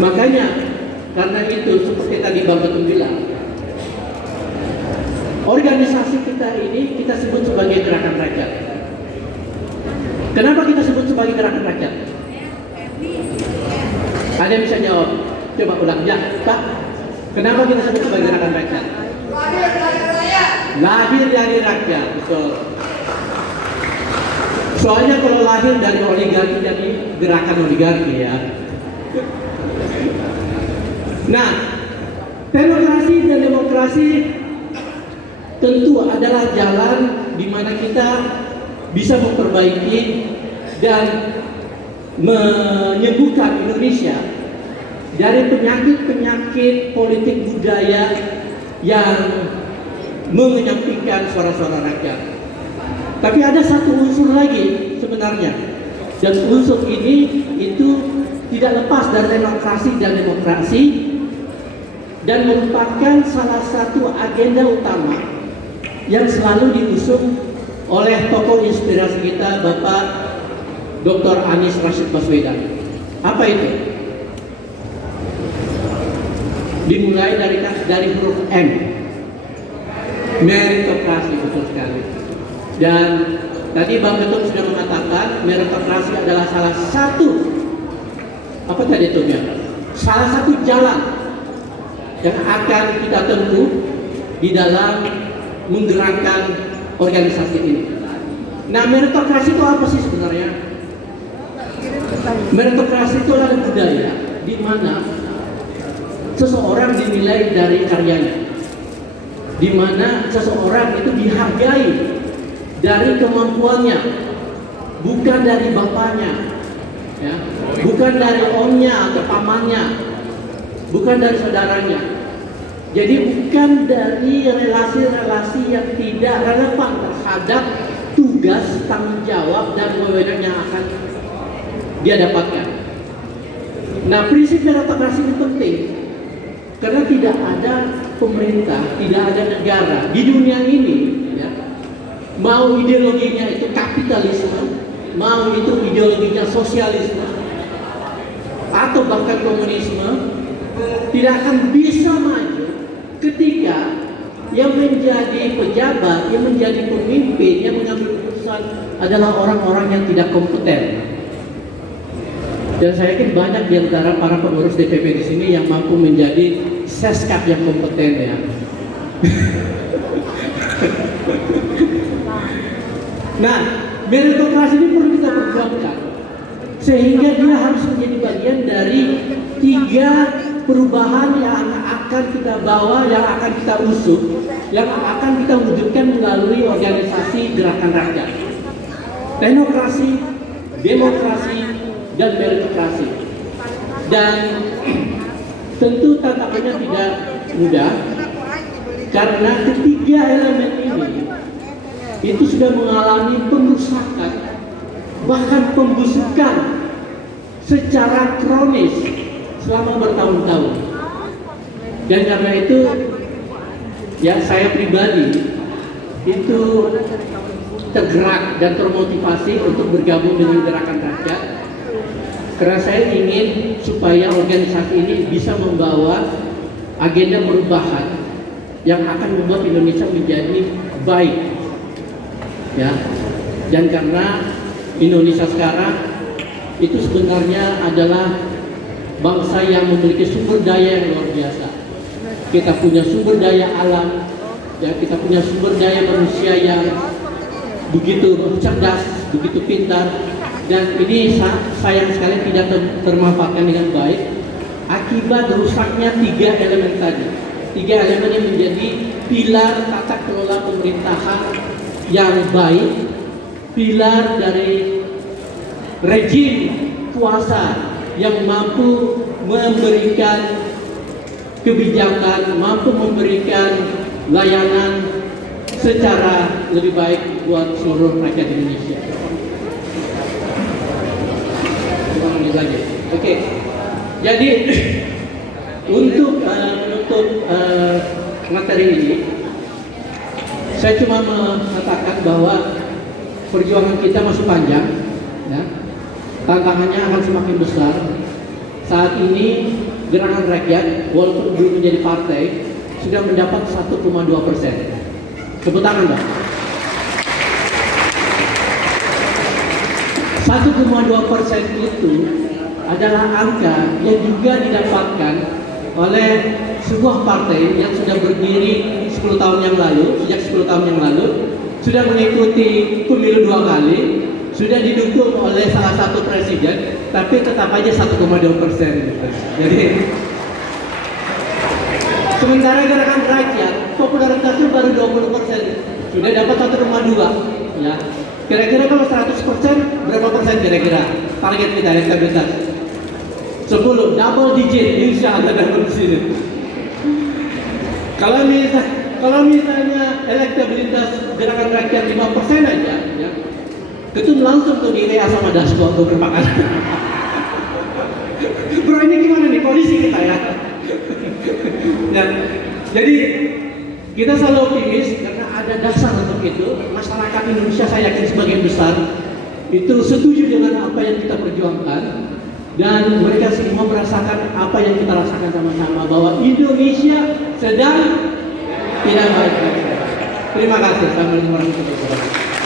Makanya karena itu seperti tadi Bang Betul bilang, organisasi kita ini kita sebut sebagai gerakan rakyat. Kenapa kita sebut sebagai gerakan rakyat? Ada yang bisa jawab? Coba ulang ya, Pak. Kenapa kita sebut sebagai gerakan rakyat? Lahir dari rakyat, betul. Soalnya kalau lahir dari oligarki jadi gerakan oligarki ya. Nah, demokrasi dan demokrasi tentu adalah jalan di mana kita bisa memperbaiki dan menyembuhkan Indonesia dari penyakit-penyakit politik budaya yang menyampingkan suara-suara rakyat. Tapi ada satu unsur lagi sebenarnya, dan unsur ini itu tidak lepas dari demokrasi dan merupakan salah satu agenda utama yang selalu diusung oleh tokoh inspirasi kita, Bapak Dr. Anies Rashid Baswedan. Apa itu? Dimulai dari huruf M, meritokrasi, betul sekali. Dan tadi Bang Betul sudah mengatakan meritokrasi adalah salah satu salah satu jalan yang akan kita tempuh di dalam menggerakkan organisasi ini. Nah, meritokrasi itu apa sih sebenarnya? Meritokrasi itu adalah budaya di mana seseorang dinilai dari karyanya, di mana seseorang itu dihargai dari kemampuannya, bukan dari bapaknya, ya, bukan dari omnya atau pamannya, bukan dari saudaranya. Jadi bukan dari relasi-relasi yang tidak relevan terhadap tugas, tanggung jawab, dan wewenang yang akan dia dapatkan. Nah, prinsip meritokrasi ini penting karena tidak ada pemerintah, tidak ada negara di dunia ini, ya, mau ideologinya itu kapitalisme, mau itu ideologinya sosialisme, atau bahkan komunisme, tidak akan bisa maju ketika yang menjadi pejabat, yang menjadi pemimpin, yang mengambil keputusan adalah orang-orang yang tidak kompeten. Dan saya yakin banyak di antara para pengurus DPP di sini yang mampu menjadi seskap yang kompeten ya. Nah, meritokrasi ini perlu kita perjuangkan sehingga dia harus menjadi bagian dari 3 perubahan yang akan kita bawa, yang akan kita usung, yang akan kita wujudkan melalui organisasi gerakan rakyat. Teknokrasi, demokrasi, dan meritokrasi. Dan tentu tantangannya tidak mudah karena ketiga elemen ini itu sudah mengalami pengrusakan, bahkan pembusukan secara kronis selama bertahun-tahun. Dan karena itu ya saya pribadi itu tergerak dan termotivasi untuk bergabung dengan gerakan rakyat karena saya ingin supaya organisasi ini bisa membawa agenda perubahan yang akan membuat Indonesia menjadi baik ya. Dan karena Indonesia sekarang itu sebenarnya adalah bangsa yang memiliki sumber daya yang luar biasa. Kita punya sumber daya alam, ya, kita punya sumber daya manusia yang begitu cerdas, begitu pintar, dan ini sayang sekali tidak termanfaatkan dengan baik akibat rusaknya 3 elemen tadi. 3 elemen yang menjadi pilar tata kelola pemerintahan yang baik, pilar dari rejim kuasa yang mampu memberikan kebijakan, mampu memberikan layanan secara lebih baik buat seluruh rakyat Indonesia. Oke. Jadi untuk menutup materi ini, saya cuma mengatakan bahwa perjuangan kita masih panjang, ya. Tantangannya akan semakin besar saat ini Gerakan Rakyat walaupun belum menjadi partai sudah mendapat 1,2%. Tepuk tangan, Pak. 1,2% itu adalah angka yang juga didapatkan oleh sebuah partai yang sudah berdiri 10 tahun yang lalu, sejak 10 tahun yang lalu, sudah mengikuti pemilu 2 kali, sudah didukung oleh salah satu presiden, tapi tetap aja 1,2%. Jadi, sementara Gerakan Rakyat popularitasnya baru 20%, sudah dapat 1,2. Ya, kira-kira kalau 100% berapa persen kira-kira target kita elektabilitas? 10, double digit, insya Allah dapat di sini. Kalau misalnya elektabilitas Gerakan Rakyat 5% aja, ya, ketum langsung tuh di WA sama Dasko untuk berpakat. Bro, ini gimana nih kondisi kita ya? Nah, jadi kita selalu optimis karena ada dasar untuk itu. Masyarakat Indonesia saya yakin sebagian besar itu setuju dengan apa yang kita perjuangkan, dan mereka semua merasakan apa yang kita rasakan sama-sama, bahwa Indonesia sedang tidak baik. Terima kasih. Assalamualaikum warahmatullahi wabarakatuh.